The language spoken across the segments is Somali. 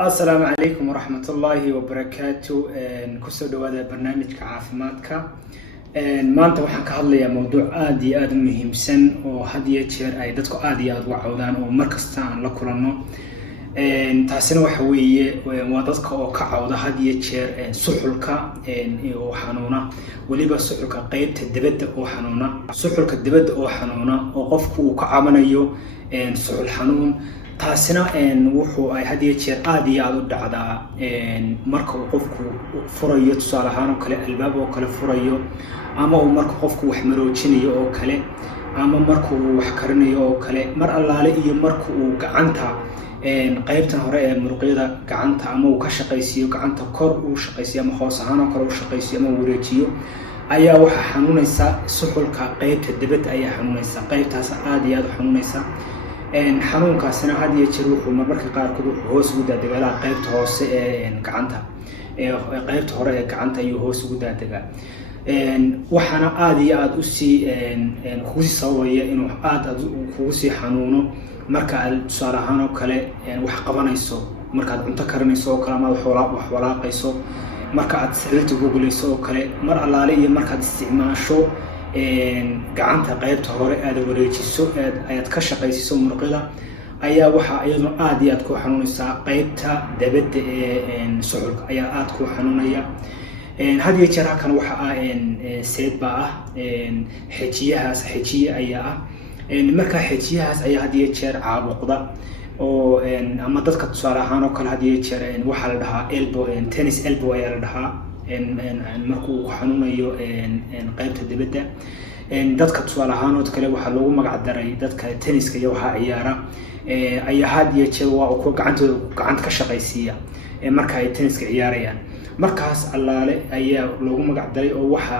السلام عليكم ورحمة الله وبركاته. كسر هذا برنامج كعافماتك. ما أنت وحنا كهذا موضوع آدي مهم سن وهدية شر أي دتك آدي وعودان ومركزتان لكلنا. تحسنا وحوية وضدك وكعودة هدية شر سحلك وحنونا وليبا سحلك قيد الدبد وحنونا سحلك الدبد وحنونا وقفك وكعمنيو سحل حنون. taasina wuxuu ay hadiye jeer aad iyo aad u dhacdaa marka uu qofku furayo tusaale ahaan oo kale albaab oo kale furayo ama uu marka qofku wax maroojinayo oo kale ama marka uu wax karinayo oo kale mar allaale iyo marka uu gacanta qaybtan hore ee muruqyada gacanta ama uu ka shaqaysiyo gacanta kor uu shaqaysiyo ama hoos ahaan oo kale uu shaqaysiyo ama wareejiyo ayaa waxa xanuunaysa suxulka qaybta dibadda ayaa xanuunaysa qaybtaas aad iyo aad u xanuunaysa xanuunkaasina had iyo jeer wuxuu marmarka qaarkood hoos ugu daadagaala qaybta hoose ee gacanta qaybta hore ee gacanta ayuu hoos ugu daadagaa waxaana aad iyo aad u sii kugu sababaya inuu aad kugu sii xanuuno marka aad tusaale ahaan oo kale wax qabanayso markaad cunto karinayso oo kale ama wax walaaqayso marka aad sariirta googlayso oo kale mar allaale iyo markaad isticmaasho gacanta qaybta hore aad wareejiso aad ka shaqaysiiso muruqyada ayaa waxa iyadoo aad iyo aad ku xanuunaysa qaybta dabadda ee suxulka ayaa aad ku xanuunaya had iyo jeer halkan waxa seedba ah xijiye ayaa marka xijiyahaas ayaa had iyo jeer caabuqda oo ama dadka tusaale ahaan oo kale had iyo jeer waxa la dhahaa elbow tennis elbow ayaa la dhahaa markuu xanuunayo qaybta dibadda dadka tusaale ahaan oo kale waxa loogu magac daray dadka tenniska iyo waxa ciyaara ayaa had iyo jeer waa ku gacanta ka shaqaysiiya marka ay tenniska ciyaarayaan markaas allaale ayaa loogu magac daray oo waxa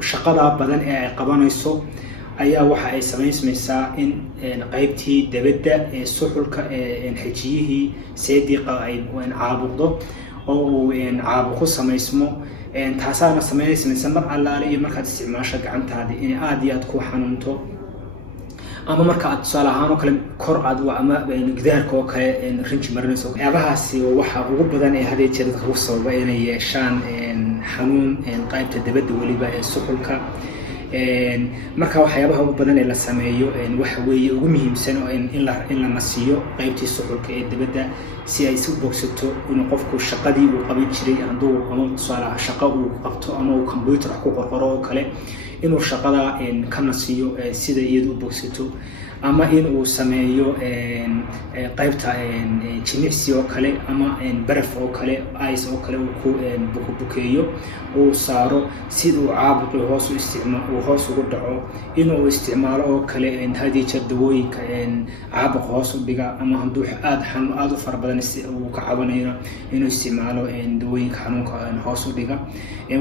shaqada badan ee ay qabanayso ayaa waxa ay sameynaysaa in qaybtii dibadda ee suxulka xijiyihii seediqa ay caabuqdo oo caabuqo samaysmo taasaana sameynaysa mar allaale iyo markaad isticmaasho gacantaada in aad iyo aad ku xanuunto ama marka aad tusaale ahaan oo kale kor aad ama gidaarka oo kale rinji marinayso waxyaabahaasi waxa ugu badan ee hadee jeer dadka ku sababa inay yeeshaan xanuun qaybta dibadda waliba ee suxulka marka waxyaabaha ugu badan ee la sameeyo waxa weeye ugu muhiimsan in la nasiyo qaybtii suxulka ee dibadda si ay si bogsato inuu qofku shaqadii uu qaban jiray hadduu ama tusaale shaqo uu qabto ama uu computer ku qorqoro oo kale inuu shaqada ka nasiyo sida iyadu bogsato ama in uu sameeyo qaybta jimicsi oo kale ama baraf oo kale ice oo kale uu ku bukeeyo uu saaro sidoo caabuqi hoos ugu dhaco inuu isticmaalo oo kale hadii jeer dawooyinka caabuq hoos u dhiga ama hadduu aad u fara badan uu ka cabanayo inuu isticmaalo dawooyinka xanuunka hoos u dhiga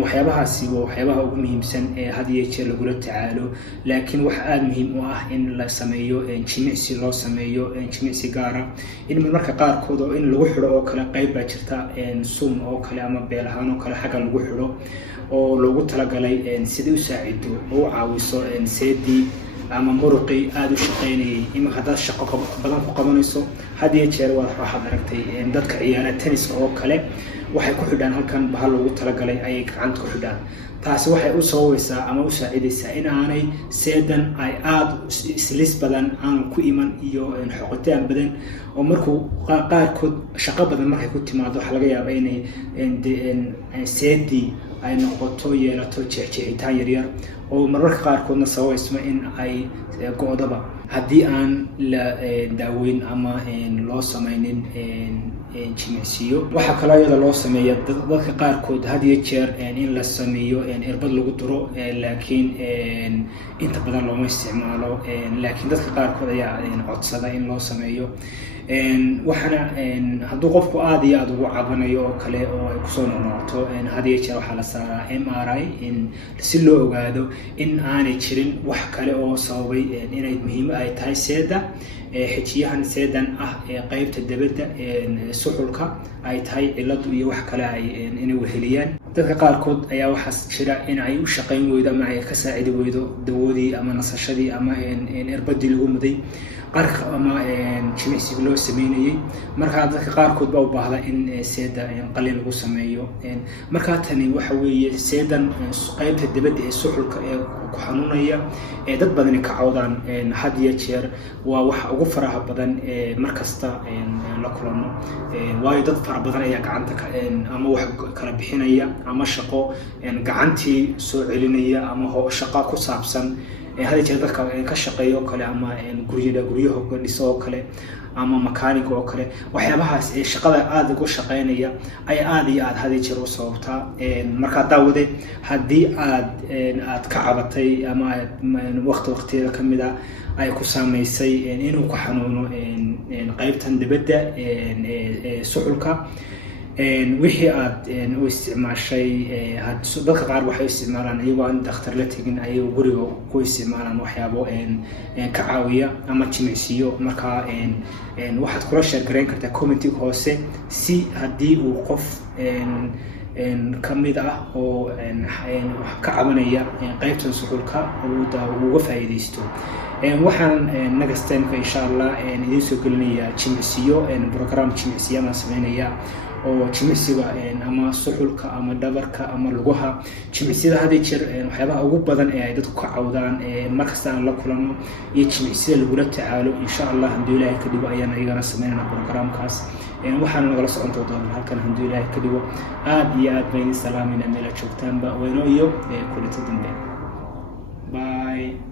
waxyaabahaasi waa waxyaabaha ugu muhiimsan ee hadii jeer lagula tacaalo laakiin waxa aad muhiim u ah in la sameeyo jimicsi loo sameeyo jimicsi gaara in marka qaarkood oo in lagu xiro oo kale qayb baa jirta suun oo kale ama beel ahaan oo kale xagga lagu xiro oo loogu talagalay sidii u saacido oo caawiso seedii ama muruqii aad u shaqeynayay ima hadda shaqo badan ku qabanayso had iyo jeer waxaad aragtay dadka ciyaara tenniska oo kale waxay ku xidhaan halkan bahal loogu talagalay ayay gacanta ku xidhaan taasi waxay u sababaysaa ama u saacidaysaa in aanay seedan ay aad islis badan aan ku iman iyo xoqotaan badan oo markuu qaarkood shaqo badan markay ku timaado waxa laga yaabaa inay seedii ay noqoto yeelato jeexjeexitaan yaryar oo mararka qaarkoodna sababaysma in ay go'daba haddii aan la daaweyn ama loo samaynin jimicsiyo waxaa kaloo iyada loo sameeya dadka qaarkood had iyo jeer in la sameeyo irbad lagu duro laakiin inta badan looma isticmaalo laakiin dadka qaarkood ayaa codsada in loo sameeyo waxaana hadduu qofku aad iyo aad ugu cabanayo oo kale oo ay kusoo noqnoqoto had iyo jeer waxaa la saaraa MRI si loo ogaado in aanay jirin wax kale oo sababay inay muhiim ay tahay seeda xijiyahan seedan ah ee qaybta dibadda suxulka ay tahay ciladu iyo wax kale ay inay weheliyaan dadka qaarkood ayaa waxaas jira in ay u shaqayn weydo ama ay ka saacidi weydo dawoodii ama nasashadii ama irbadii lagu muday qarka ama jimicsiga loo sameynayay markaa dadka qaarkood baa u baahda in seeda qalin lagu sameeyo markaa tani waxa weeye seedan qaybta dibadda ee suxulka ee ku xanuunaya dad badan ka cawdaan had iyo jeer waa waxa ugu faraha badan markasta la kulano waayo dad fara badan ayaa gacanta ama wax kala bixinaya ama shaqo gacantii soo celinaya ama shaqo ku saabsan هذا جدا كشقي أو كله أما جريه كديس أو كله أما مكانيك أو كله وحيابها الشقة عاد يقول شقينية أي عادي عاد هذه جرو صوتها مركز داودي هدي عاد كعبتي أما وقت كمدا أي قسم يسي إنه كحنون قيبت دبدة سحلك wixii aad u isticmaashay dadka qaar waxay isticmaalaan iyagoo aan dhakhtar la tegin ayay guriga ku isticmaalaan waxyaabo ka caawiya ama jimicsiyo markaa waxaad kula sheekarayn kartaa commenting hoose si haddii uu qof kamid ah oo ka cabanaya qaybtan suxulka uga faa'iideysto waxaan next time insha Allah idin soo gelinayaa jimicsiyo program jimicsiyo ma sameynaya oo jimicsiga ama suxulka ama dhabarka ama lugaha jimicsiyada hadii jeer waxyaabaha ugu badan ee ay dadku ka cawdaan markasta aan la kulano iyo jimicsiyada lagu la tacaalo insha Allah hadii Ilaahay ka dhigo ayaan ayagana sameynaa programkaas waxaan nagala socon doonaa halkan hadii Ilaahay ka dhigo aad iyo aad baan salaaminaa meel joogtaan ba weyno iyo kulanti dambe bye.